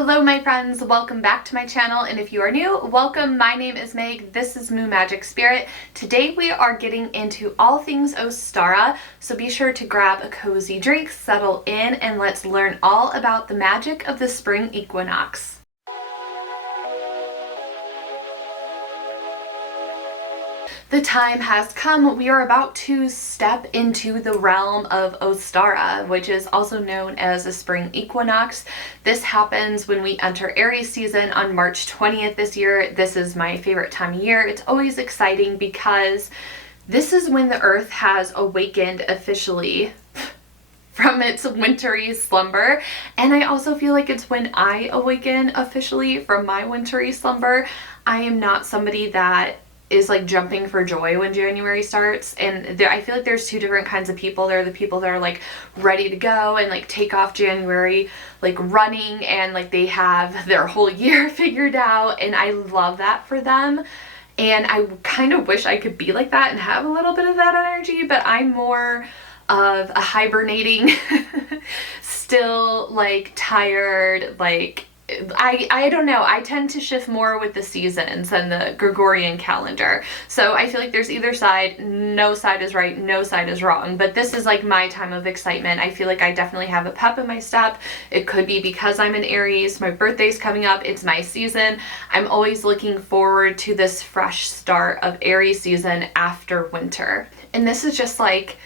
Hello my friends, welcome back to my channel, and if you are new, welcome. My name is Meg, this is Moo Magic Spirit. Today we are getting into all things Ostara, so be sure to grab a cozy drink, settle in, and let's learn all about the magic of the spring equinox. The time has come. We are about to step into the realm of Ostara, which is also known as a spring equinox. This happens when we enter Aries season on March 20th this year. This is my favorite time of year. It's always exciting because this is when the earth has awakened officially from its wintry slumber, and I also feel like it's when I awaken officially from my wintry slumber. I am not somebody that is like jumping for joy when January starts, and I feel like there's two different kinds of people. There are the people that are like ready to go and like take off January like running, and like they have their whole year figured out, and I love that for them. And I kind of wish I could be like that and have a little bit of that energy, but I'm more of a hibernating still like tired, like I don't know, I tend to shift more with the seasons than the Gregorian calendar. So I feel like there's either side, no side is right, no side is wrong, but this is like my time of excitement. I feel like I definitely have a pep in my step. It could be because I'm in Aries, my birthday's coming up, it's my season. I'm always looking forward to this fresh start of Aries season after winter. And this is just like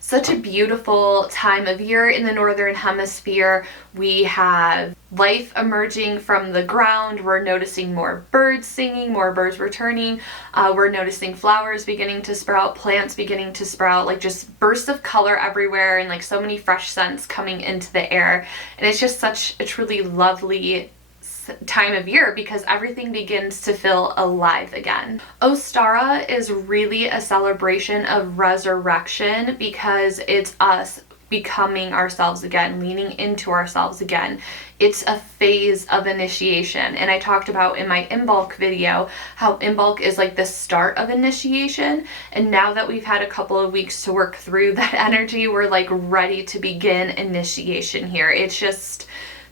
such a beautiful time of year in the northern hemisphere. We have life emerging from the ground. We're noticing more birds singing, more birds returning. We're noticing flowers beginning to sprout, plants beginning to sprout, like just bursts of color everywhere, and like so many fresh scents coming into the air. And it's just such a truly lovely time of year because everything begins to feel alive again. Ostara is really a celebration of resurrection because it's us becoming ourselves again, leaning into ourselves again. It's a phase of initiation, and I talked about in my Imbolc video how Imbolc is like the start of initiation, and now that we've had a couple of weeks to work through that energy, we're like ready to begin initiation here. It's just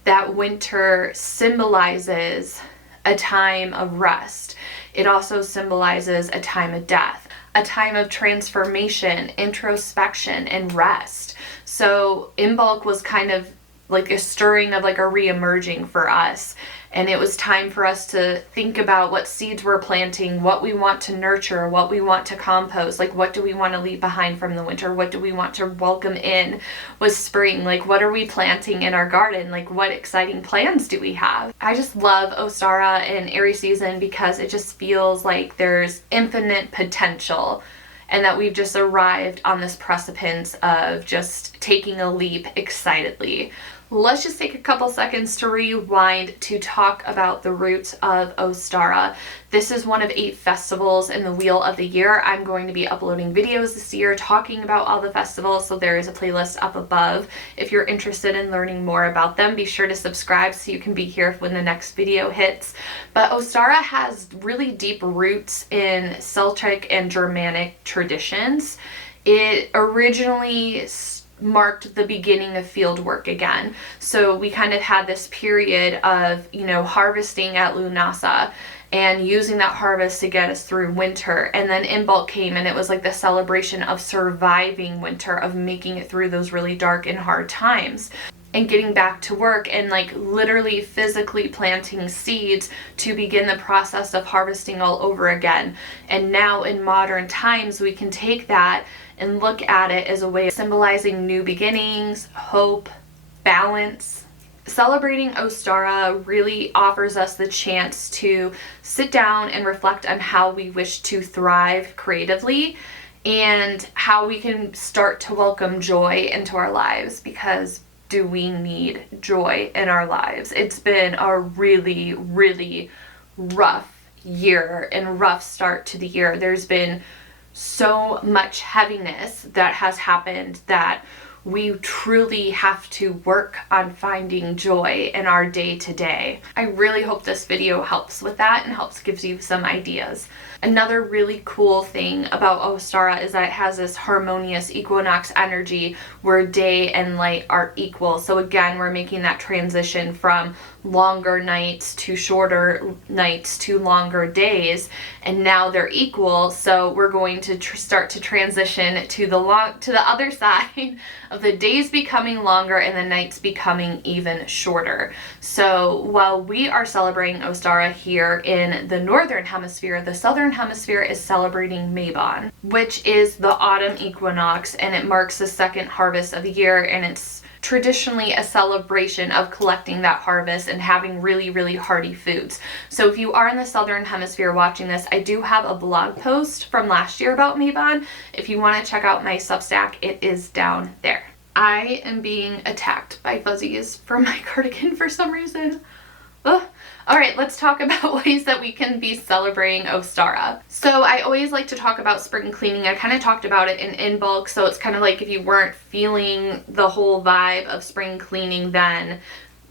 that winter symbolizes a time of rest. It also symbolizes a time of death, a time of transformation, introspection, and rest. So Imbolc was kind of like a stirring of like a re-emerging for us. And it was time for us to think about what seeds we're planting, what we want to nurture, what we want to compost, like what do we want to leave behind from the winter, what do we want to welcome in with spring, like what are we planting in our garden, like what exciting plans do we have. I just love Ostara and Aries season because it just feels like there's infinite potential, and that we've just arrived on this precipice of just taking a leap excitedly. Let's just take a couple seconds to rewind to talk about the roots of Ostara. This is one of 8 festivals in the Wheel of the Year. I'm going to be uploading videos this year talking about all the festivals, so there is a playlist up above. If you're interested in learning more about them, be sure to subscribe so you can be here when the next video hits. But Ostara has really deep roots in Celtic and Germanic traditions. It originally marked the beginning of field work again. So we kind of had this period of, harvesting at Lunasa and using that harvest to get us through winter. And then Imbolc came, and it was like the celebration of surviving winter, of making it through those really dark and hard times, and getting back to work and like literally physically planting seeds to begin the process of harvesting all over again. And now in modern times, we can take that and look at it as a way of symbolizing new beginnings, hope, balance. Celebrating Ostara really offers us the chance to sit down and reflect on how we wish to thrive creatively and how we can start to welcome joy into our lives, because do we need joy in our lives? It's been a really, really rough year and rough start to the year. There's been so much heaviness that has happened that we truly have to work on finding joy in our day-to-day. I really hope this video helps with that and gives you some ideas. Another really cool thing about Ostara is that it has this harmonious equinox energy where day and light are equal. So again, we're making that transition from longer nights to shorter nights to longer days, and now they're equal. So we're going to start to transition to the other side of the days becoming longer and the nights becoming even shorter. So while we are celebrating Ostara here in the northern hemisphere, the southern hemisphere is celebrating Mabon, which is the autumn equinox, and it marks the second harvest of the year, and it's traditionally a celebration of collecting that harvest and having really, really hearty foods. So if you are in the southern hemisphere watching this, I do have a blog post from last year about Mabon. If you want to check out my Substack, it is down there. I am being attacked by fuzzies from my cardigan for some reason. Ugh. All right, let's talk about ways that we can be celebrating Ostara. So I always like to talk about spring cleaning. I kind of talked about it in bulk, so it's kind of like if you weren't feeling the whole vibe of spring cleaning, then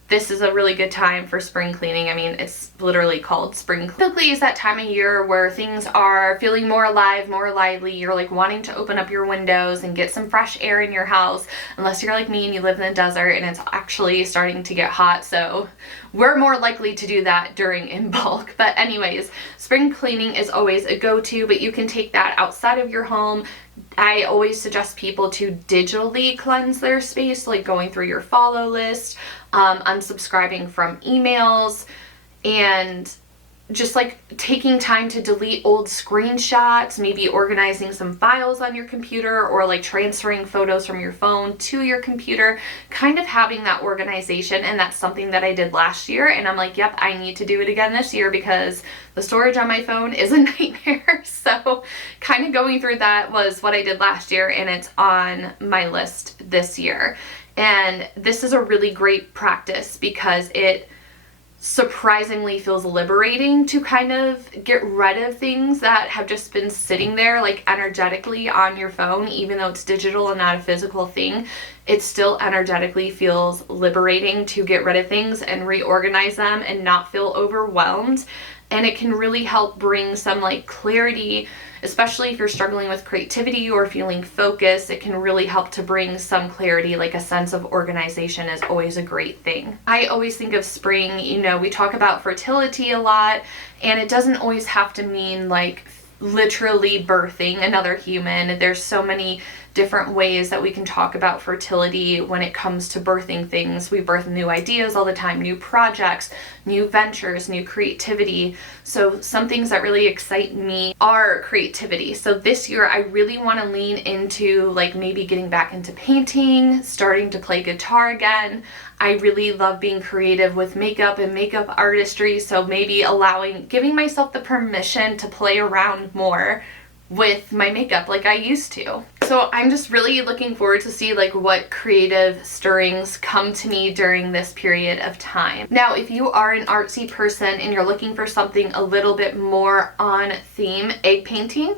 this is a really good time for spring cleaning. I mean, it's literally called spring. Typically it's that time of year where things are feeling more alive, more lively. You're like wanting to open up your windows and get some fresh air in your house, unless you're like me and you live in the desert and it's actually starting to get hot. So we're more likely to do that during in bulk. But anyways, spring cleaning is always a go-to, but you can take that outside of your home. I always suggest people to digitally cleanse their space, like going through your follow list, unsubscribing from emails, and just like taking time to delete old screenshots, maybe organizing some files on your computer, or like transferring photos from your phone to your computer, kind of having that organization. And that's something that I did last year, and I'm like, yep, I need to do it again this year because the storage on my phone is a nightmare. So kind of going through that was what I did last year, and it's on my list this year. And this is a really great practice because it surprisingly feels liberating to kind of get rid of things that have just been sitting there like energetically on your phone. Even though it's digital and not a physical thing, it still energetically feels liberating to get rid of things and reorganize them and not feel overwhelmed. And it can really help bring some like clarity, especially if you're struggling with creativity or feeling focused. It can really help to bring some clarity. Like a sense of organization is always a great thing. I always think of spring, you know, we talk about fertility a lot, and it doesn't always have to mean like literally birthing another human. There's so many different ways that we can talk about fertility when it comes to birthing things. We birth new ideas all the time, new projects, new ventures, new creativity. So some things that really excite me are creativity. So this year I really want to lean into like maybe getting back into painting, starting to play guitar again. I really love being creative with makeup and makeup artistry. So maybe giving myself the permission to play around more with my makeup like I used to. So I'm just really looking forward to see like what creative stirrings come to me during this period of time. Now, if you are an artsy person and you're looking for something a little bit more on theme, egg painting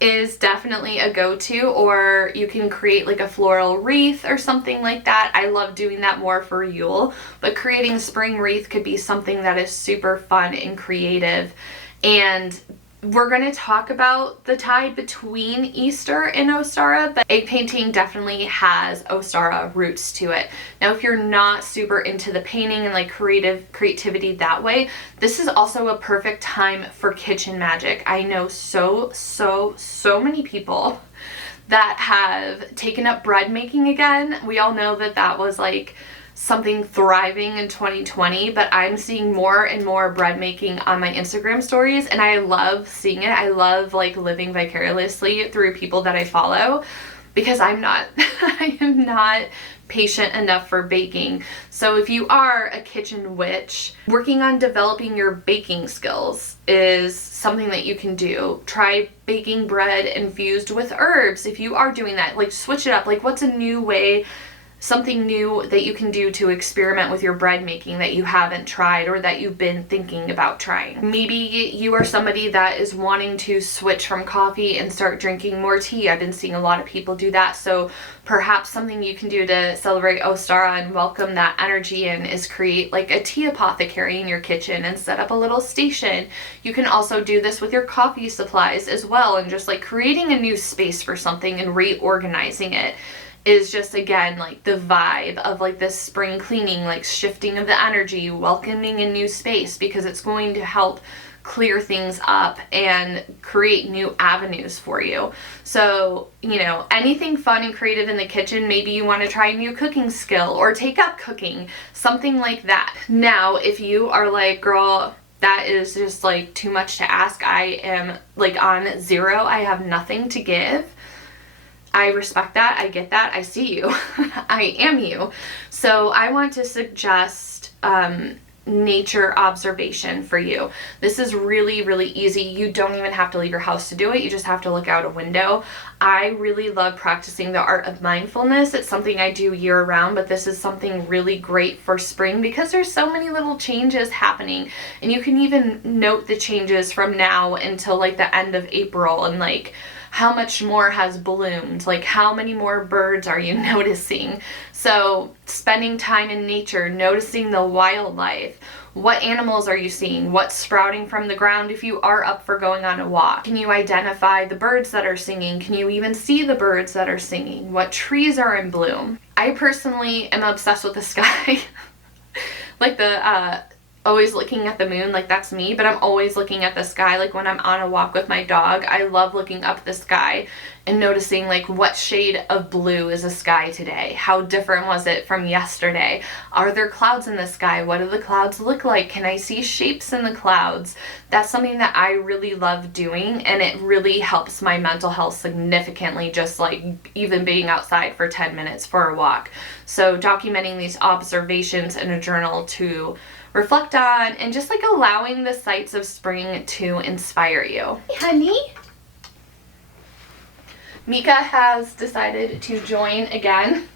is definitely a go-to, or you can create like a floral wreath or something like that. I love doing that more for Yule, but creating a spring wreath could be something that is super fun and creative. And we're going to talk about the tie between Easter and Ostara, but egg painting definitely has Ostara roots to it. Now, if you're not super into the painting and like creativity that way, this is also a perfect time for kitchen magic. I know so many people that have taken up bread making again. We all know that that was like something thriving in 2020, but I'm seeing more and more bread making on my Instagram stories, and I love seeing it. I love like living vicariously through people that I follow, because I am not patient enough for baking. So if you are a kitchen witch, working on developing your baking skills is something that you can do. Try baking bread infused with herbs. If you are doing that, like switch it up. Like, what's a new way, something new that you can do to experiment with your bread making that you haven't tried or that you've been thinking about trying? Maybe you are somebody that is wanting to switch from coffee and start drinking more tea. I've been seeing a lot of people do that. So perhaps something you can do to celebrate Ostara and welcome that energy in is create like a tea apothecary in your kitchen and set up a little station. You can also do this with your coffee supplies as well, and just like creating a new space for something and reorganizing it. is just, again, like the vibe of like this spring cleaning, like shifting of the energy, welcoming a new space, because it's going to help clear things up and create new avenues for you. So, you know, anything fun and creative in the kitchen, maybe you want to try a new cooking skill or take up cooking, something like that. Now, if you are like, girl, that is just like too much to ask, I am like on zero, I have nothing to give, I respect that, I get that, I see you, I am you. So I want to suggest nature observation for you. This is really, really easy. You don't even have to leave your house to do it. You just have to look out a window. I really love practicing the art of mindfulness. It's something I do year round, but this is something really great for spring because there's so many little changes happening, and you can even note the changes from now until like the end of April, and like how much more has bloomed, like how many more birds are you noticing? So spending time in nature, noticing the wildlife. What animals are you seeing? What's sprouting from the ground if you are up for going on a walk? Can you identify the birds that are singing? Can you even see the birds that are singing? What trees are in bloom? I personally am obsessed with the sky. Like the always looking at the moon, like that's me, but I'm always looking at the sky. Like when I'm on a walk with my dog, I love looking up at the sky and noticing like what shade of blue is the sky today? How different was it from yesterday? Are there clouds in the sky? What do the clouds look like? Can I see shapes in the clouds? That's something that I really love doing, and it really helps my mental health significantly, just like even being outside for 10 minutes for a walk. So documenting these observations in a journal to reflect on, and just like allowing the sights of spring to inspire you. Hey, honey. Mika has decided to join again.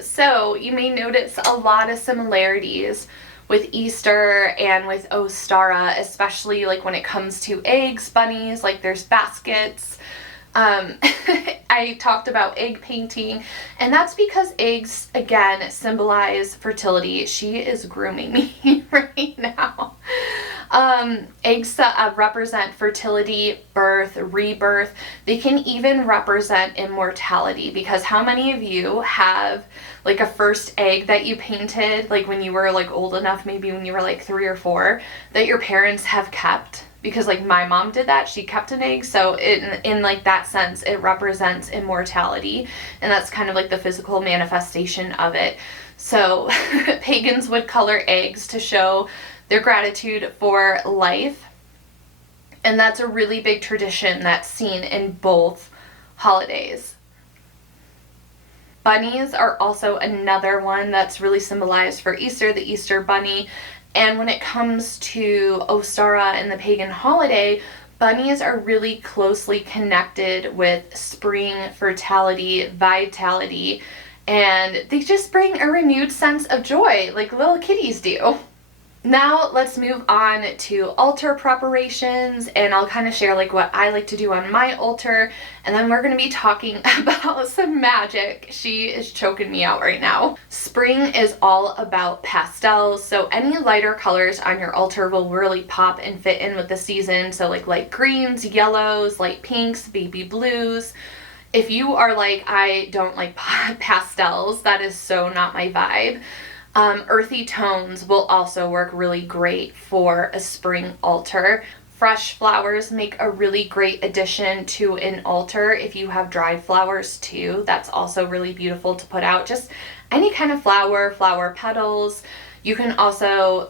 So you may notice a lot of similarities with Easter and with Ostara, especially like when it comes to eggs, bunnies, like there's baskets. I talked about egg painting, and that's because eggs, again, symbolize fertility. She is grooming me right now. Eggs represent fertility, birth, rebirth. They can even represent immortality, because how many of you have like a first egg that you painted like when you were like old enough, maybe when you were like 3 or 4, that your parents have kept? Because like my mom did that, she kept an egg, so in like that sense it represents immortality, and that's kind of like the physical manifestation of it. So pagans would color eggs to show their gratitude for life, and that's a really big tradition that's seen in both holidays. Bunnies are also another one that's really symbolized for Easter, the Easter bunny. And when it comes to Ostara and the pagan holiday, bunnies are really closely connected with spring, fertility, vitality, and they just bring a renewed sense of joy like little kitties do. Now let's move on to altar preparations, and I'll kind of share like what I like to do on my altar, and then we're going to be talking about some magic. She is choking me out right now. Spring is all about pastels, so any lighter colors on your altar will really pop and fit in with the season. So like light greens, yellows, light pinks, baby blues. If you are like, I don't like pastels, that is so not my vibe. Earthy tones will also work really great for a spring altar. Fresh flowers make a really great addition to an altar. If you have dried flowers too, that's also really beautiful to put out. Just any kind of flower petals. You can also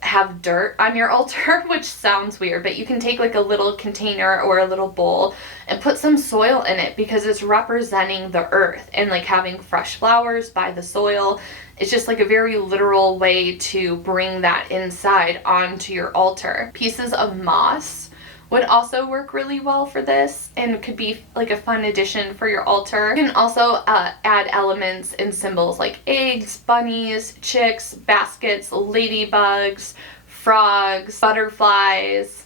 have dirt on your altar, which sounds weird, but you can take like a little container or a little bowl and put some soil in it, because it's representing the earth, and like having fresh flowers by the soil. It's just like a very literal way to bring that inside onto your altar. Pieces of moss would also work really well for this, and could be like a fun addition for your altar. You can also add elements and symbols like eggs, bunnies, chicks, baskets, ladybugs, frogs, butterflies,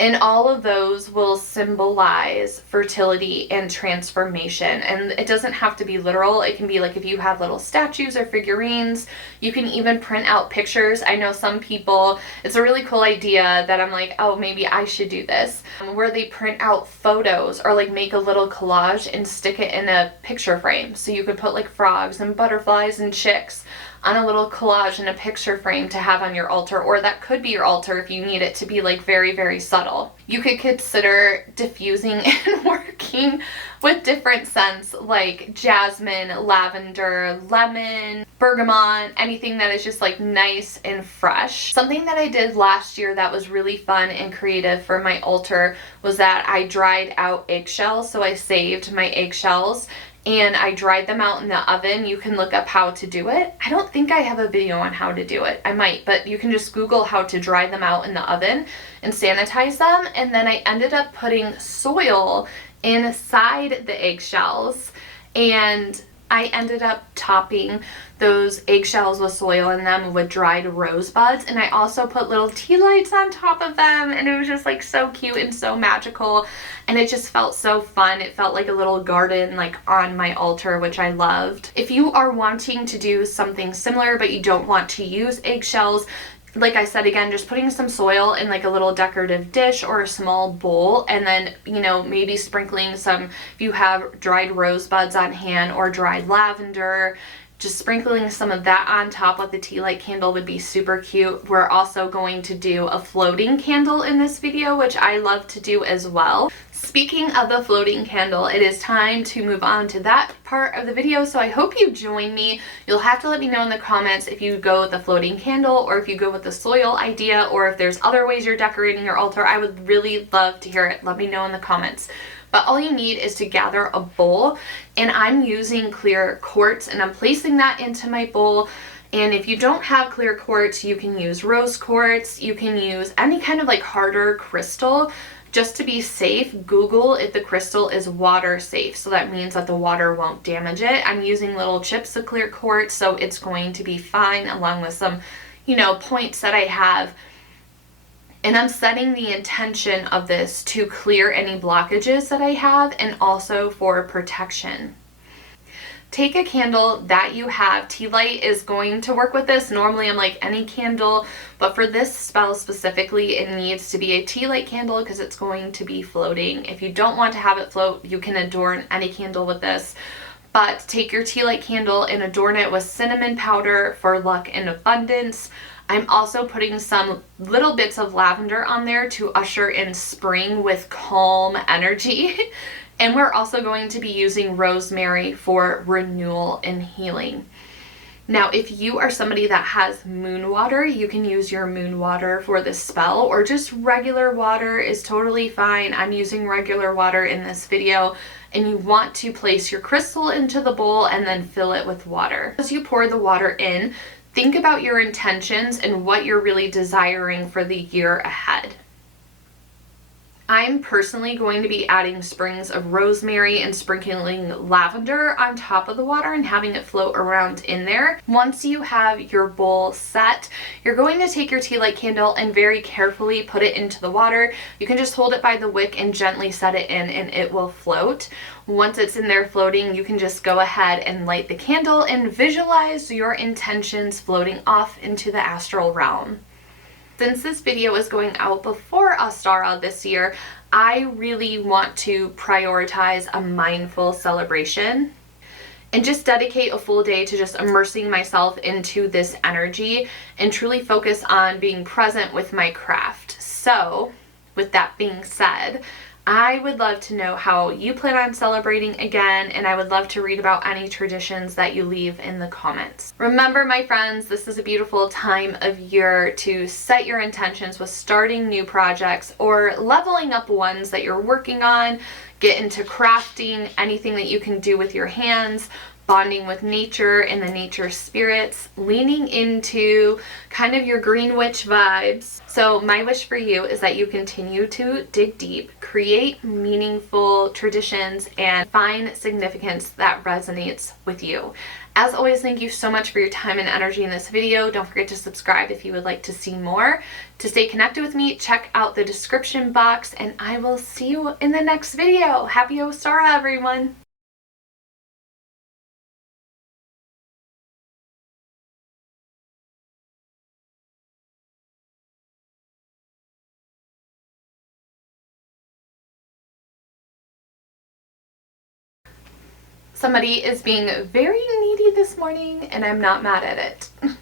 And all of those will symbolize fertility and transformation. And it doesn't have to be literal. It can be like if you have little statues or figurines, you can even print out pictures. I know some people, it's a really cool idea that I'm like, oh, maybe I should do this, where they print out photos or like make a little collage and stick it in a picture frame. So you could put like frogs and butterflies and chicks on a little collage in a picture frame to have on your altar, or that could be your altar if you need it to be like very, very subtle. You could consider diffusing and working with different scents like jasmine, lavender, lemon, bergamot, anything that is just like nice and fresh. Something that I did last year that was really fun and creative for my altar was that I dried out eggshells. So I saved my eggshells and I dried them out in the oven. You can look up how to do it. I don't think I have a video on how to do it. I might, but you can just Google how to dry them out in the oven and sanitize them. And then I ended up putting soil inside the eggshells, and I ended up topping those eggshells with soil in them with dried rosebuds, and I also put little tea lights on top of them, and it was just like so cute and so magical, and it just felt so fun. It felt like a little garden like on my altar, which I loved. If you are wanting to do something similar but you don't want to use eggshells, like I said, again, just putting some soil in like a little decorative dish or a small bowl, and then, you know, maybe sprinkling some, if you have dried rosebuds on hand or dried lavender, just sprinkling some of that on top with the tea light candle would be super cute. We're also going to do a floating candle in this video, which I love to do as well. Speaking of the floating candle, it is time to move on to that part of the video, so I hope you join me. You'll have to let me know in the comments if you go with the floating candle or if you go with the soil idea, or if there's other ways you're decorating your altar. I would really love to hear it. Let me know in the comments. But all you need is to gather a bowl, and I'm using clear quartz, and I'm placing that into my bowl. And if you don't have clear quartz, you can use rose quartz. You can use any kind of like harder crystal. Just to be safe, Google if the crystal is water safe. So that means that the water won't damage it. I'm using little chips of clear quartz, so it's going to be fine, along with some, you know, points that I have. And I'm setting the intention of this to clear any blockages that I have, and also for protection. Take a candle that you have. Tea light is going to work with this. Normally I'm like any candle, but for this spell specifically, it needs to be a tea light candle because it's going to be floating. If you don't want to have it float, you can adorn any candle with this. But take your tea light candle and adorn it with cinnamon powder for luck and abundance. I'm also putting some little bits of lavender on there to usher in spring with calm energy. And we're also going to be using rosemary for renewal and healing. Now, if you are somebody that has moon water, you can use your moon water for this spell, or just regular water is totally fine. I'm using regular water in this video. And you want to place your crystal into the bowl and then fill it with water. As you pour the water in, think about your intentions and what you're really desiring for the year ahead. I'm personally going to be adding sprigs of rosemary and sprinkling lavender on top of the water and having it float around in there. Once you have your bowl set, you're going to take your tea light candle and very carefully put it into the water. You can just hold it by the wick and gently set it in, and it will float. Once it's in there floating, you can just go ahead and light the candle and visualize your intentions floating off into the astral realm. Since this video is going out before Ostara this year, I really want to prioritize a mindful celebration and just dedicate a full day to just immersing myself into this energy and truly focus on being present with my craft. So, with that being said, I would love to know how you plan on celebrating again, and I would love to read about any traditions that you leave in the comments. Remember, my friends, this is a beautiful time of year to set your intentions with starting new projects or leveling up ones that you're working on. Get into crafting, anything that you can do with your hands, bonding with nature and the nature spirits, leaning into kind of your green witch vibes. So my wish for you is that you continue to dig deep, create meaningful traditions, and find significance that resonates with you. As always, thank you so much for your time and energy in this video. Don't forget to subscribe if you would like to see more. To stay connected with me, check out the description box, and I will see you in the next video. Happy Ostara, everyone! Somebody is being very needy this morning, and I'm not mad at it.